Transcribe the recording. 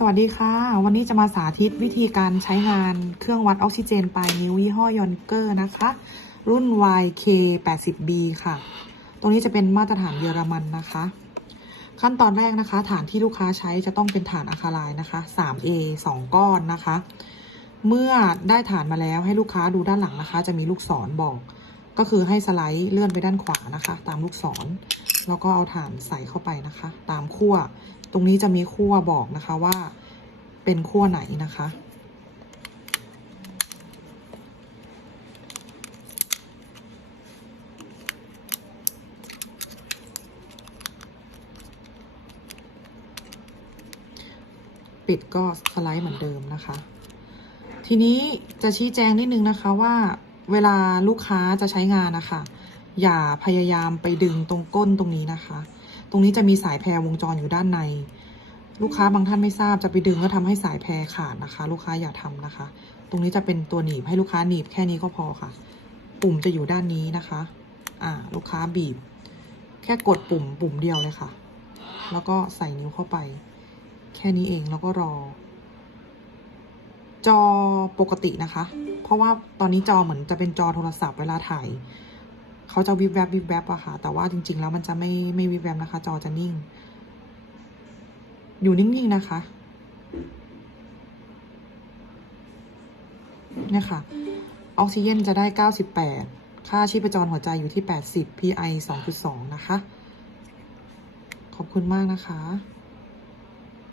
สวัสดีค่ะ วันนี้จะมาสาธิตวิธีการใช้งานเครื่องวัดออกซิเจนปลายนิ้วยี่ห้อยอนเกอร์นะคะ รุ่น YK80B ค่ะ ตรงนี้จะเป็นมาตรฐานเยอรมันนะคะ ขั้นตอนแรกนะคะ ฐานที่ลูกค้าใช้จะต้องเป็นฐานอะคาไลน์นะคะ 3A 2 ก้อนนะคะ เมื่อได้ฐานมาแล้วให้ลูกค้าดูด้านหลังนะคะ จะมีลูกศรบอก ก็คือให้สไลด์เลื่อนไปด้านขวานะคะ ตามลูกศร แล้วก็เอาฐานใส่เข้าไปนะคะ ตามขั้วตรงนี้จะมีขั้วบอกนะคะว่าเป็นขั้วไหนนะคะ ปิดก็สไลด์เหมือนเดิมนะคะ ทีนี้จะชี้แจงนิดนึงนะคะว่า เวลาลูกค้าจะใช้งานนะคะ อย่าพยายามไปดึงตรงก้นตรงนี้นะคะ ตรงนี้จะมีสายแพรวงจรอยู่ด้านใน ลูกค้าบางท่านไม่ทราบจะไปดึงก็ทำให้สายแพรขาดนะคะ ลูกค้าอย่าทำนะคะ ตรงนี้จะเป็นตัวหนีบให้ลูกค้าหนีบแค่นี้ก็พอค่ะ ปุ่มจะอยู่ด้านนี้นะคะ อ่า ลูกค้าบีบ แค่กดปุ่มปุ่มเดียวเลยค่ะ แล้วก็ใส่นิ้วเข้าไป แค่นี้เองแล้วก็รอ จอปกตินะคะ เพราะว่าตอนนี้จอเหมือนจะเป็นจอโทรศัพท์เวลาถ่ายเขาจะวิบแวบวิบแวบอะค่ะ แต่ว่าจริง ๆ แล้วมันจะไม่ไม่วิบแวบนะคะ จอจะนิ่ง อยู่นิ่งๆนะคะเนี่ยค่ะ ออกซิเจนจะได้ 98 ค่าชีพจรหัวใจอยู่ที่ 80 PI 2.2 นะคะ ขอบคุณมากนะคะ